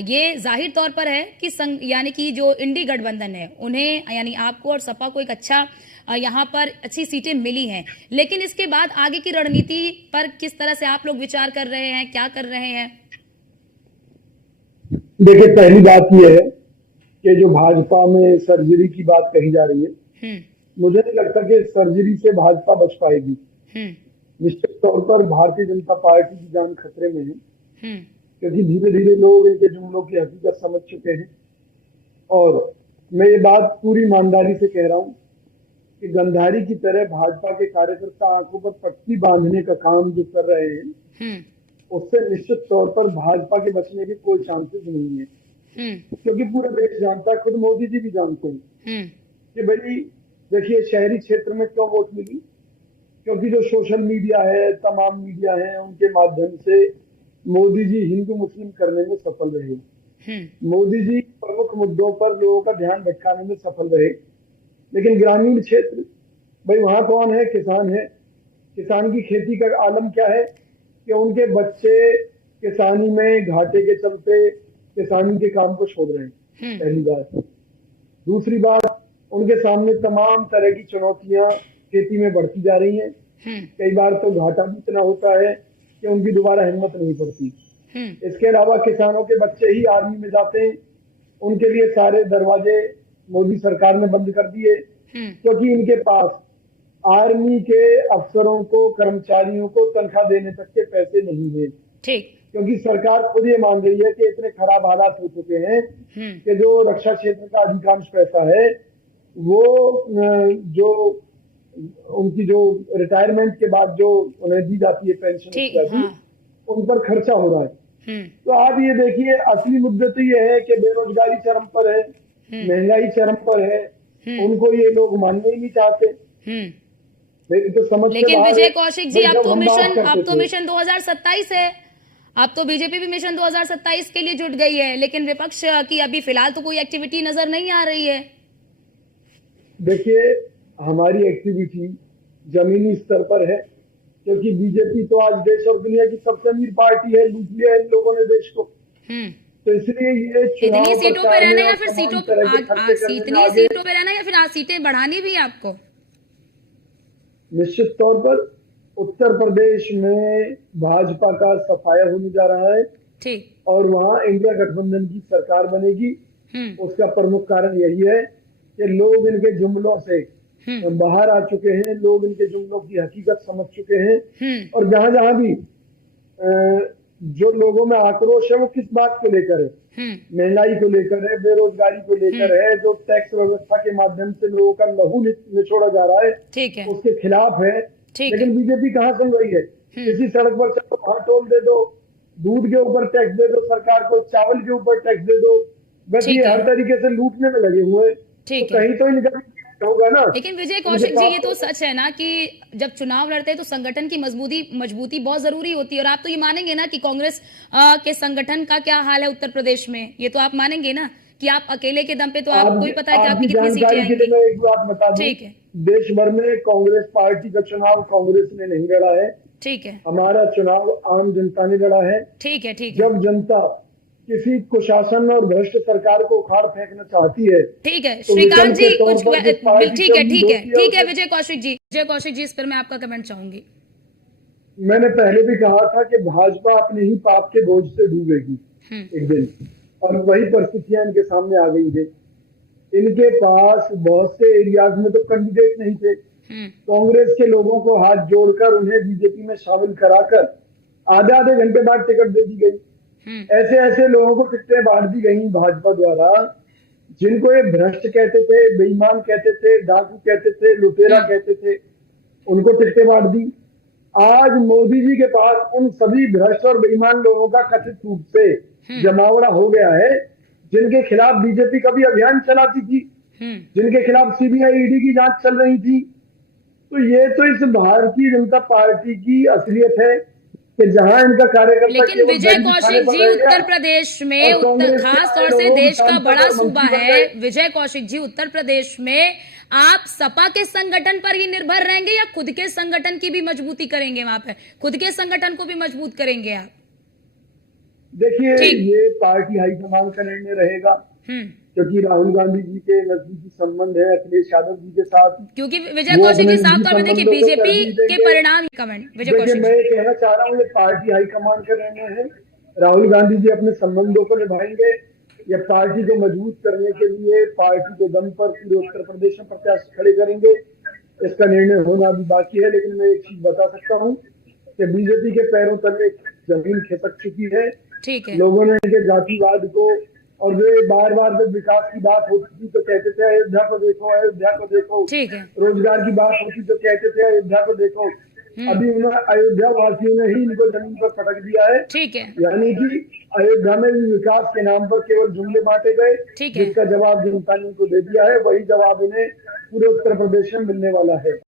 ये जाहिर तौर पर है कि यानी कि जो इंडी गठबंधन है उन्हें यानी आपको और सपा को एक अच्छा यहाँ पर अच्छी सीटें मिली हैं, लेकिन इसके बाद आगे की रणनीति पर किस तरह से आप लोग विचार कर रहे हैं, क्या कर रहे हैं? देखिए, पहली बात यह है कि जो भाजपा में सर्जरी की बात कही जा रही है, मुझे नहीं लगता कि सर्जरी से भाजपा बच पाएगी। निश्चित तौर पर भारतीय जनता पार्टी की जान खतरे में है, क्योंकि धीरे धीरे लोग इनके जुमलों की हकीकत समझ चुके हैं। और मैं ये बात पूरी ईमानदारी से कह रहा हूँ कि गंधारी की तरह भाजपा के कार्यकर्ता आंखों पर पट्टी बांधने का काम जो कर रहे हैं, उससे निश्चित तौर पर भाजपा के बचने के कोई चांसेस नहीं है। क्योंकि पूरा देश जानता है, खुद मोदी जी भी जानते हैं कि भाई देखिए, शहरी क्षेत्र में क्यों वोट मिली, क्योंकि जो सोशल मीडिया है, तमाम मीडिया है, उनके माध्यम से मोदी जी हिंदू मुस्लिम करने में सफल रहे। मोदी जी प्रमुख मुद्दों पर लोगों का ध्यान भटकाने में सफल रहे, लेकिन ग्रामीण क्षेत्र, भाई वहां कौन है? किसान है। किसान की खेती का आलम क्या है कि उनके बच्चे किसानी में घाटे के चलते किसानी के काम को छोड़ रहे हैं, पहली बात। दूसरी बात, उनके सामने तमाम तरह की चुनौतियां खेती में बढ़ती जा रही हैं। कई बार तो घाटा भी इतना होता है कि उनकी दोबारा हिम्मत नहीं पड़ती। इसके अलावा किसानों के बच्चे ही आर्मी में जाते हैं, उनके लिए सारे दरवाजे मोदी सरकार ने बंद कर दिए, क्योंकि इनके पास आर्मी के अफसरों को, कर्मचारियों को तनख्वाह देने तक के पैसे नहीं है। क्योंकि सरकार खुद ये मान रही है कि इतने खराब हालात हो चुके हैं कि जो रक्षा क्षेत्र का अधिकांश पैसा है वो जो उनकी जो रिटायरमेंट के बाद जो उन्हें दी जाती है पेंशन, उन पर खर्चा हो रहा है। तो आप ये देखिए, असली मुद्दे तो ये है कि बेरोजगारी चरम पर है, महंगाई चरम पर है, उनको ये लोग मानने ही नहीं चाहते। तो समझ लेकिन विजय कौशिक जी, अब तो मिशन 2027 है, अब तो बीजेपी भी मिशन 2027 के लिए जुट गई है, लेकिन विपक्ष की अभी फिलहाल तो कोई एक्टिविटी नजर नहीं आ रही है। देखिए, हमारी एक्टिविटी जमीनी स्तर पर है, क्योंकि बीजेपी तो आज देश और दुनिया की सबसे अमीर पार्टी है, लूट लिया इन लोगों ने देश को। तो इसलिए ये इतनी सीटों पे रहना या फिर सीटों पे रहना या फिर सीटें बढ़ानी भी है आपको? निश्चित तौर पर उत्तर प्रदेश में भाजपा का सफाया होने जा रहा है, और वहाँ इंडिया गठबंधन की सरकार बनेगी। उसका प्रमुख कारण यही है कि लोग इनके जुमलों से बाहर आ चुके हैं, लोग इनके जुमलों की हकीकत समझ चुके हैं। और जहां जहां भी जो लोगों में आक्रोश है वो किस बात को लेकर है? महंगाई को लेकर है, बेरोजगारी को लेकर है, जो टैक्स व्यवस्था के माध्यम से लोगों का लहू निचोड़ा जा रहा है, उसके खिलाफ है। लेकिन बीजेपी कहाँ सुन रही है? किसी सड़क पर चलो, वहां टोल दे दो, दूध के ऊपर टैक्स दे दो सरकार को, चावल के ऊपर टैक्स दे दो, बस ये हर तरीके से लूटने में लगे हुए। तो कहीं तो इनका होगा ना। लेकिन विजय कौशिक जी, ये तो सच है ना कि जब चुनाव लड़ते हैं तो संगठन की मजबूती बहुत जरूरी होती है, और आप तो ये मानेंगे ना कि कांग्रेस के संगठन का क्या हाल है उत्तर प्रदेश में? ये तो आप मानेंगे ना कि आप अकेले के दम पे तो आपको ही पता है कि आपकी कितनी सीटें आएंगी। मैं एक बात बता दूं, ठीक है, देश भर में कांग्रेस पार्टी का चुनाव कांग्रेस ने नहीं लड़ा है, ठीक है, हमारा चुनाव आम जनता ने लड़ा है। ठीक है, ठीक है। जब जनता किसी कुशासन और भ्रष्ट सरकार को उखाड़ फेंकना चाहती है, ठीक है, श्रीकांत जी कुछ ठीक है विजय कौशिक जी इस पर मैं आपका कमेंट चाहूंगी। मैंने पहले भी कहा था कि भाजपा अपने ही पाप के बोझ से डूबेगी एक दिन, और वही परिस्थितियां इनके सामने आ गई है। इनके पास बहुत से एरियाज में तो कैंडिडेट नहीं थे, कांग्रेस के लोगों को हाथ जोड़कर उन्हें बीजेपी में शामिल कराकर आधे घंटे बाद टिकट दे दी गई। ऐसे ऐसे लोगों को टिकटें बांट दी गई भाजपा द्वारा, जिनको ये भ्रष्ट कहते थे, बेईमान कहते थे, डाकू कहते थे, लुटेरा कहते थे, उनको टिकटें बांट दी। आज मोदी जी के पास उन सभी भ्रष्ट और बेईमान लोगों का कथित रूप से जमावड़ा हो गया है, जिनके खिलाफ बीजेपी कभी अभियान चलाती थी, जिनके खिलाफ सीबीआई ईडी की जांच चल रही थी। तो ये तो इस भारतीय जनता पार्टी की असलियत है कि जहां इनका कार्यकर्ता। लेकिन विजय कौशिक जी, उत्तर प्रदेश में खास तौर से देश का बड़ा सूबा है, विजय कौशिक जी उत्तर प्रदेश में आप सपा के संगठन पर ही निर्भर रहेंगे या खुद के संगठन की भी मजबूती करेंगे? वहां पर खुद के संगठन को भी मजबूत करेंगे आप? देखिए, ठीक। ये पार्टी हाईकमान का निर्णय रहेगा, क्योंकि राहुल गांधी जी के नजदीकी संबंध है अखिलेश यादव जी के साथ। क्योंकि विजय वो कौशिक अपने जी साफ निजी तौर पे देखिए संबंधों को बीजेपी तरजीह के देंगे। परिणाम ही कमेंट विजय देखिए, कौशिक मैं जी। ये कहना चाह रहा हूँ, ये पार्टी हाईकमान का निर्णय है। राहुल गांधी जी अपने संबंधों को निभाएंगे। ये पार्टी को मजबूत करने के लिए पार्टी के दम पर पूरे उत्तर प्रदेश में प्रत्याशी खड़े करेंगे। इसका निर्णय होना भी बाकी है, लेकिन मैं एक चीज बता सकता हूँ कि बीजेपी के पैरों तले जमीन खिसक चुकी है। ठीक है। लोगों ने इनके जातिवाद को, और वे बार बार जब विकास की बात होती थी तो कहते थे अयोध्या को देखो, अयोध्या को देखो। ठीक है। रोजगार की बात होती तो कहते थे अयोध्या को देखो। अभी अयोध्या वासियों ने ही इनको जमीन पर पटक दिया है। ठीक है। यानी कि अयोध्या में भी विकास के नाम पर केवल जुमले बांटे गए, ठीक है। जिसका जवाब जनता ने इनको दे दिया है। वही जवाब इन्हें पूरे उत्तर प्रदेश में मिलने वाला है।